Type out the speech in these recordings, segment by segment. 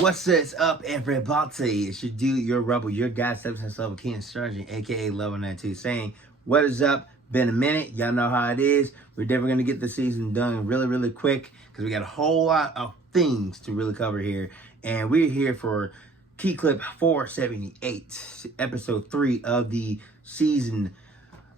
What's up, everybody? It's your dude, your rebel, your guy, 7 level King Sergeant, aka Level 92, saying, what is up? Been a minute. Y'all know how it is. We're definitely going to get the season done really quick because we got a whole lot of things to really cover here. And we're here for KeeKlip 478, episode 3 of the season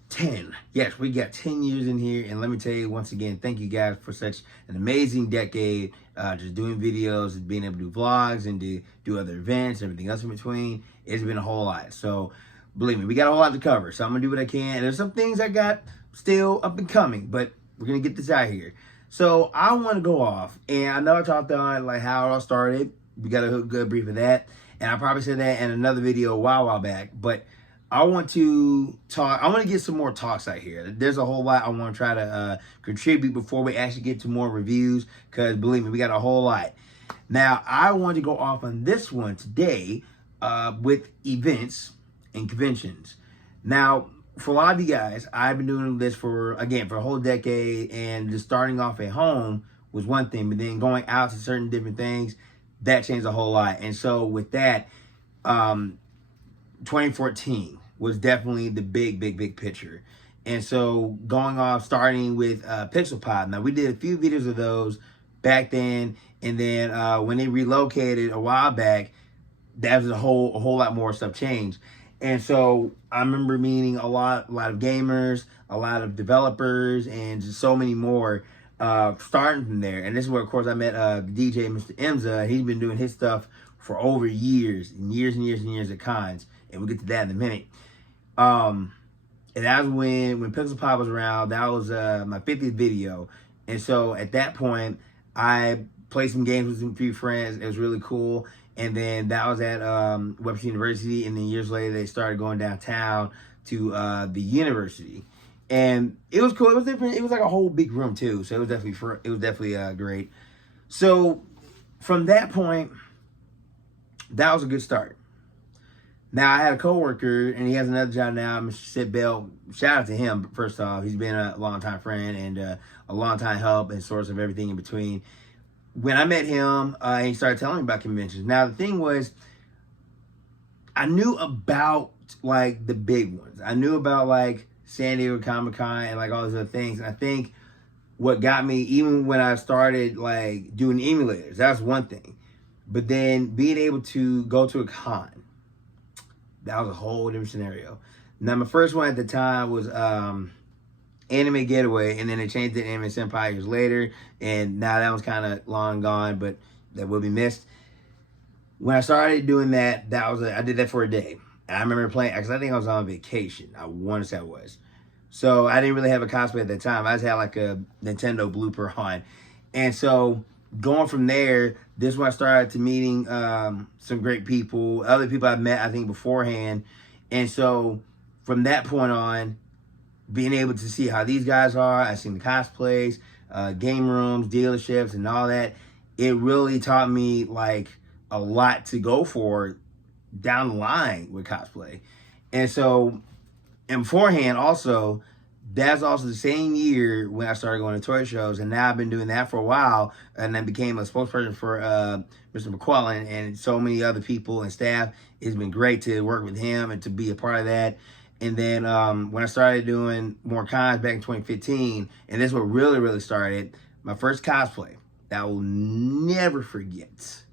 10. Yes, we got 10 years in here, and let me tell you once again, thank you guys for such an amazing decade. Just doing videos, being able to do vlogs, and to do other events, everything else in between. It's been a whole lot. So, believe me, we got a whole lot to cover. So I'm gonna do what I can. And there's some things I got still up and coming, but we're gonna get this out here. So I want to go off, and I know I talked on like how it all started. We got a good brief of that, and I probably said that in another video a while back, but I want to talk. I want to get some more talks out here. There's a whole lot I want to try to contribute before we actually get to more reviews, because believe me, we got a whole lot. Now, I want to go off on this one today with events and conventions. Now, for a lot of you guys, I've been doing this for a whole decade, and just starting off at home was one thing, but then going out to certain different things, that changed a whole lot. And so with that, 2014 was definitely the big picture. And so going off, starting with Pixel Pop. Now, we did a few videos of those back then, and then when they relocated a while back, that was a whole lot more stuff changed. And so I remember meeting a lot of gamers, a lot of developers, and just so many more starting from there. And this is where, of course, I met DJ Mr. Emza. He's been doing his stuff for over years at cons, and we'll get to that in a minute. And that was when Pixel Pop was around. That was my 50th video. And so at that point, I played some games with some few friends. It was really cool. And then that was at Webster University. And then years later, they started going downtown to the university. And it was cool. It was different. It was like a whole big room too. So it was definitely great. So from that point, that was a good start. Now, I had a coworker, and he has another job now, Mr. Sid Bell. Shout out to him, first off. He's been a long-time friend and a long-time help and source of everything in between. When I met him, he started telling me about conventions. Now, the thing was, I knew about, like, the big ones. I knew about, like, San Diego Comic-Con and, like, all those other things. And I think what got me, even when I started, like, doing emulators, that's one thing. But then being able to go to a con, that was a whole different scenario. Now, my first one at the time was Anime Getaway, and then they changed it to Anime Senpai years later, and now that one's kind of long gone, but that will be missed. When I started doing that, I did that for a day. And I remember playing, because I think I was on vacation. I want to say I was. So I didn't really have a cosplay at that time. I just had like a Nintendo blooper on. And so going from there, this is when I started to meeting some great people, other people I've met, I think, beforehand. And so from that point on, being able to see how these guys are, I've seen the cosplays, game rooms, dealerships, and all that. It really taught me like a lot to go for down the line with cosplay. And so, and beforehand also, that's also the same year when I started going to toy shows, and now I've been doing that for a while, and I became a spokesperson for Mr. McQuillan and so many other people and staff. It's been great to work with him and to be a part of that. And then when I started doing more cons back in 2015, and this is what really started, my first cosplay that I will never forget,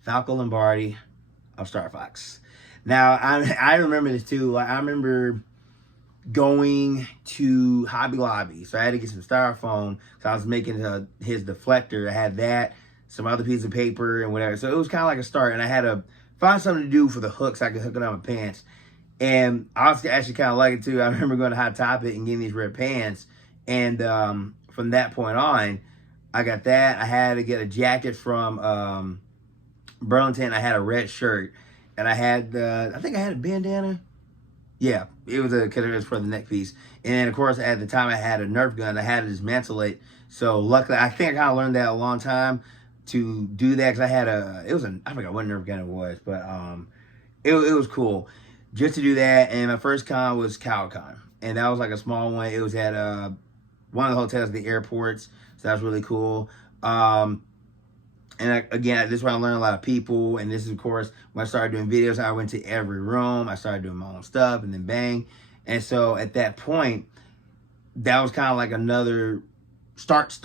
Falco Lombardi of Star Fox. Now, I remember this too. Like, I remember going to Hobby Lobby. So I had to get some styrofoam. So I was making his deflector. I had that, some other piece of paper and whatever. So it was kind of like a start. And I had to find something to do for the hooks. So I could hook it on my pants. And I was actually kind of like it too. I remember going to Hot Topic and getting these red pants. And from that point on, I got that. I had to get a jacket from Burlington. I had a red shirt. And I had, I think I had a bandana. Yeah, it was for the neck piece. And then, of course, at the time I had a Nerf gun. I had to dismantle it. So luckily, I think I kind of learned that a long time to do that, because I had I forgot what Nerf gun it was, but it was cool just to do that. And my first con was CowCon, and that was like a small one. It was at one of the hotels at the airports, so that was really cool. And again, this is where I learned a lot of people. And this is, of course, when I started doing videos, I went to every room. I started doing my own stuff, and then bang. And so at that point, that was kind of like another start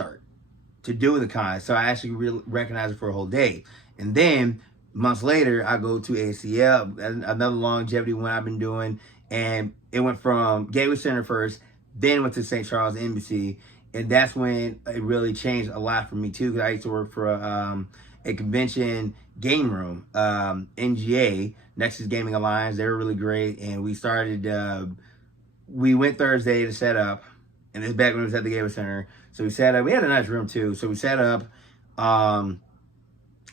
to do the con. So I actually recognized it for a whole day. And then months later, I go to ACL, another longevity one I've been doing. And it went from Gateway Center first, then went to St. Charles Embassy. And that's when it really changed a lot for me too, because I used to work for a convention game room, NGA, Nexus Gaming Alliance. They were really great. And we started, we went Thursday to set up. And this back when it was at the Gateway Center. So we set up, we had a nice room too. So we set up, and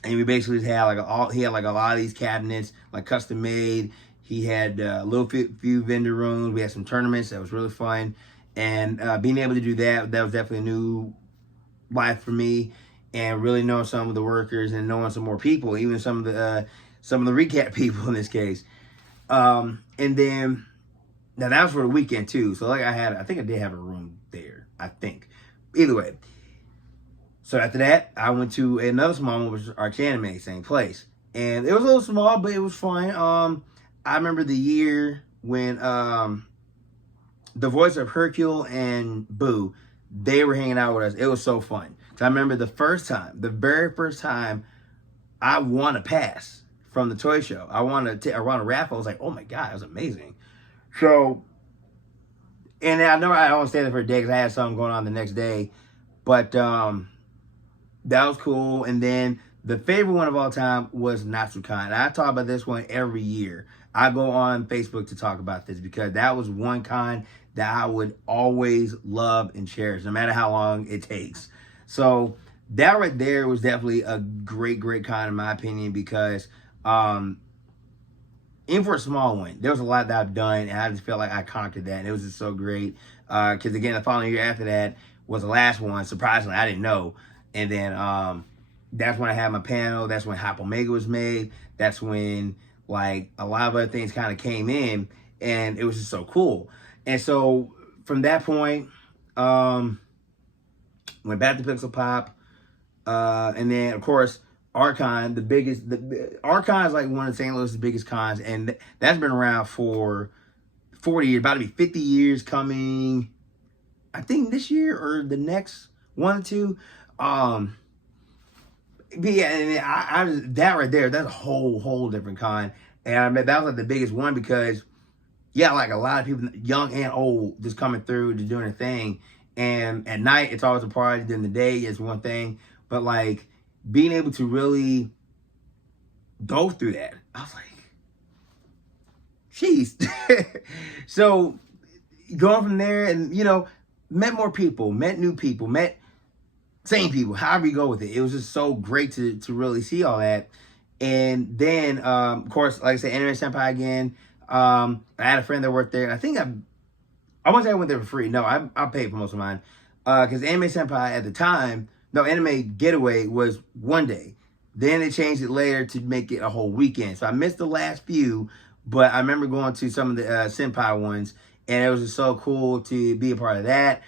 we basically had like he had like a lot of these cabinets, like custom made. He had a little few vendor rooms. We had some tournaments. That was really fun. And being able to do that was definitely a new life for me. And really knowing some of the workers and knowing some more people, even some of the recap people in this case. And then, now that was for the weekend too. So like I think I did have a room there, I think. Either way. So after that, I went to another small one, which was Arch Anime, same place. And it was a little small, but it was fun. I remember the year when the voice of Hercule and Boo, they were hanging out with us. It was so fun. So I remember the very first time I won a pass from the toy show. I won a raffle. I was like, oh my God, that was amazing. So, and I know I don't stay there for a day because I had something going on the next day. But that was cool. And then the favorite one of all time was Natsucon. And I talk about this one every year. I go on Facebook to talk about this because that was one con that I would always love and cherish, no matter how long it takes. So that right there was definitely a great con in my opinion because even for a small one, there was a lot that I've done, and I just felt like I conquered that, and it was just so great. Because again, the following year after that was the last one. Surprisingly, I didn't know. And then that's when I had my panel. That's when Hype Omega was made. That's when like a lot of other things kind of came in, and it was just so cool. And so from that point, went back to Pixel Pop, and then of course Archon, Archon is like one of St. Louis's biggest cons, and that's been around for 40 years, about to be 50 years coming, I think this year or the next one or two. But yeah, and I that right there, that's a whole different con. And I mean, that was like the biggest one because, yeah, like a lot of people, young and old, just coming through, just doing their thing. And at night, it's always a party. During the day, it's one thing. But like being able to really go through that, I was like, jeez. So going from there and, you know, met more people, met new people, met same people, however you go with it. It was just so great to really see all that. And then, of course, like I said, Anime Senpai again. I had a friend that worked there. I think I won't say I went there for free. No, I paid for most of mine. Because Anime Senpai at the time, no, Anime Getaway was one day. Then they changed it later to make it a whole weekend. So I missed the last few, but I remember going to some of the Senpai ones, and it was just so cool to be a part of that.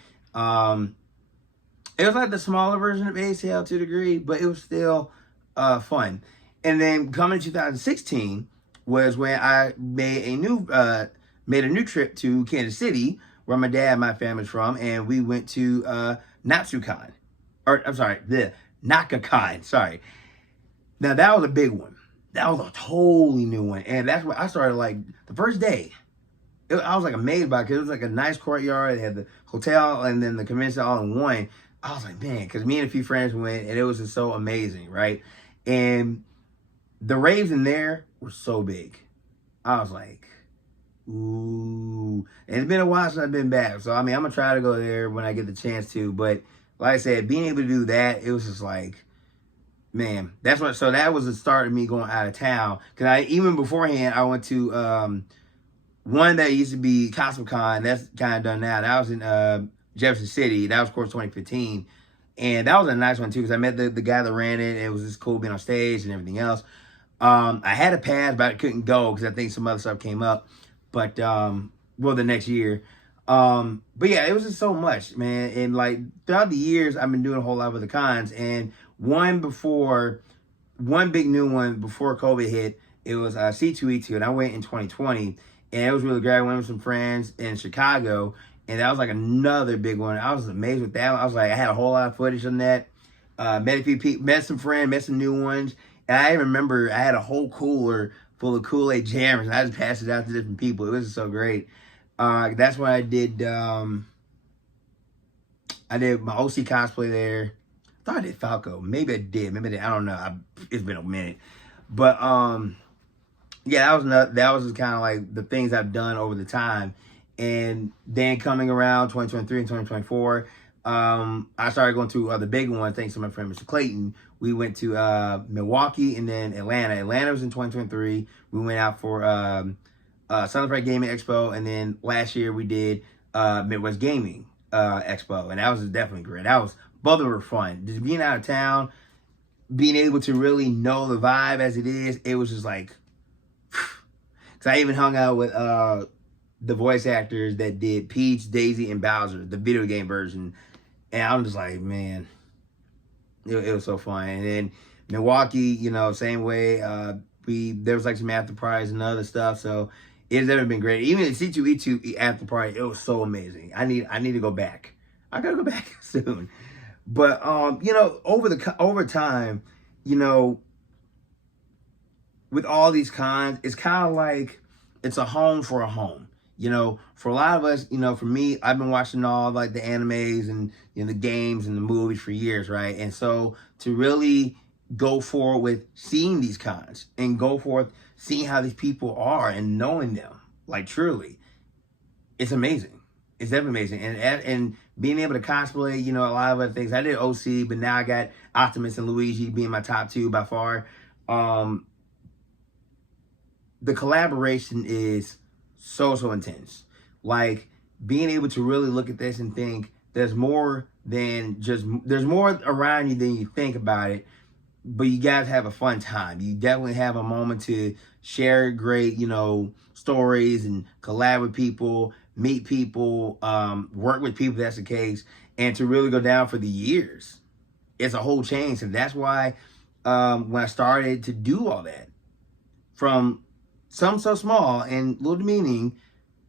It was like the smaller version of ACL to a degree, but it was still fun. And then coming to 2016 was when I made a new trip to Kansas City, where my dad and my family's from, and we went to Natsucon. Or I'm sorry, the NakaCon. Sorry. Now that was a big one. That was a totally new one, and that's what I started like the first day. I was like amazed by it because it was like a nice courtyard. They had the hotel and then the convention all in one. I was like, man, because me and a few friends went, and it was just so amazing, right? And the raves in there were so big. I was like, ooh. And it's been a while since I've been back. So, I mean, I'm going to try to go there when I get the chance to. But like I said, being able to do that, it was just like, man, so that was the start of me going out of town. Because even beforehand, I went to one that used to be CosmoCon. That's kind of done now. That was in Jefferson City. That was, of course, 2015. And that was a nice one, too, because I met the guy that ran it. It was just cool being on stage and everything else. I had a pass, but I couldn't go because I think some other stuff came up. But, the next year. But, yeah, it was just so much, man. And, like, throughout the years, I've been doing a whole lot with the cons. And one big new one before COVID hit. It was C2E2, and I went in 2020, and it was really great. I went with some friends in Chicago, and that was like another big one. I was amazed with that one. I was like, I had a whole lot of footage on that. Met a few people, met some friends, met some new ones. And I remember I had a whole cooler full of Kool-Aid jammers, and I just passed it out to different people. It was so great. That's when I did my OC cosplay there. I thought I did Falco. Maybe I did. Maybe I did. I don't know. It's been a minute. But yeah, that was just kind of like the things I've done over the time. And then coming around 2023 and 2024, I started going to the big ones thanks to my friend Mr. Clayton. We went to Milwaukee and then Atlanta. Atlanta was in 2023. We went out for Celebrate Gaming Expo, and then last year we did Midwest Gaming Expo, and that was definitely great. Both of them were fun. Just being out of town, being able to really know the vibe as it is, it was just like, because I even hung out with the voice actors that did Peach, Daisy, and Bowser, the video game version, and I'm just like, man, it was so fun. And then Milwaukee, same way. There was like some after parties and other stuff, so it's never been great. Even the C2E2 after party, it was so amazing. I need to go back. I gotta go back soon. But over time, with all these cons, it's kind of like it's a home for a home. For a lot of us, for me, I've been watching all like the animes and the games and the movies for years, right? And so to really go forward with seeing these cons and go forth seeing how these people are and knowing them, like truly, it's amazing. It's definitely amazing. And being able to cosplay, a lot of other things. I did OC, but now I got Optimus and Luigi being my top two by far. The collaboration is so intense. Like being able to really look at this and think there's more around you than you think about it, but you guys have a fun time. You definitely have a moment to share great, stories and collab with people, meet people, work with people, that's the case, and to really go down for the years. It's a whole change. And that's why when I started to do all that, from something so small and little demeaning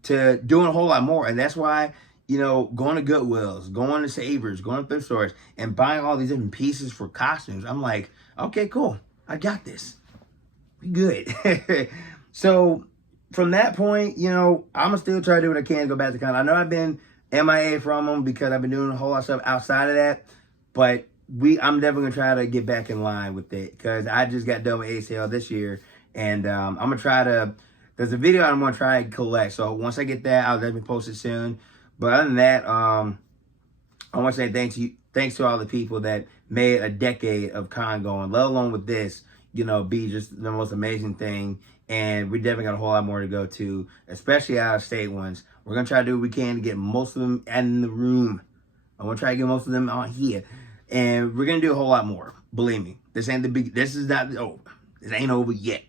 to doing a whole lot more. And that's why, going to Goodwills, going to Savers, going to thrift stores, and buying all these different pieces for costumes. I'm like, okay, cool. I got this. We good. So from that point, I'm going to still try to do what I can to go back to con. I know I've been MIA from them because I've been doing a whole lot of stuff outside of that. But I'm definitely going to try to get back in line with it because I just got done with ACL this year. And I'm going to try to, there's a video I'm going to try and collect. So once I get that, I'll definitely post it soon. But other than that, I want to say thanks to all the people that made a decade of con going, let alone with this, be just the most amazing thing. And we definitely got a whole lot more to go to, especially out of state ones. We're going to try to do what we can to get most of them in the room. I want to try to get most of them on here. And we're going to do a whole lot more. Believe me, this is not over. This ain't over yet.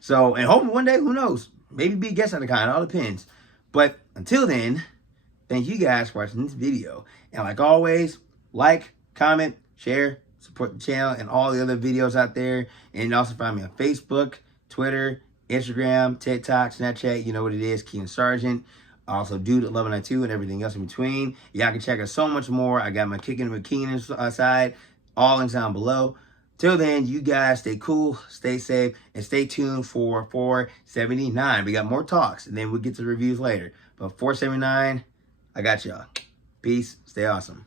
So, and hopefully one day, who knows? Maybe be a guest on the con. It all depends. But until then, thank you guys for watching this video. And like always, like, comment, share, support the channel and all the other videos out there. And you also find me on Facebook, Twitter, Instagram, TikTok, Snapchat. You know what it is, Keenan Sargent. Also, Dude at 1192 and everything else in between. Y'all can check out so much more. I got my Kicking with Keenan side. All links down below. Till then, you guys stay cool, stay safe, and stay tuned for 479. We got more talks, and then we'll get to the reviews later. But 479, I got y'all. Peace. Stay awesome.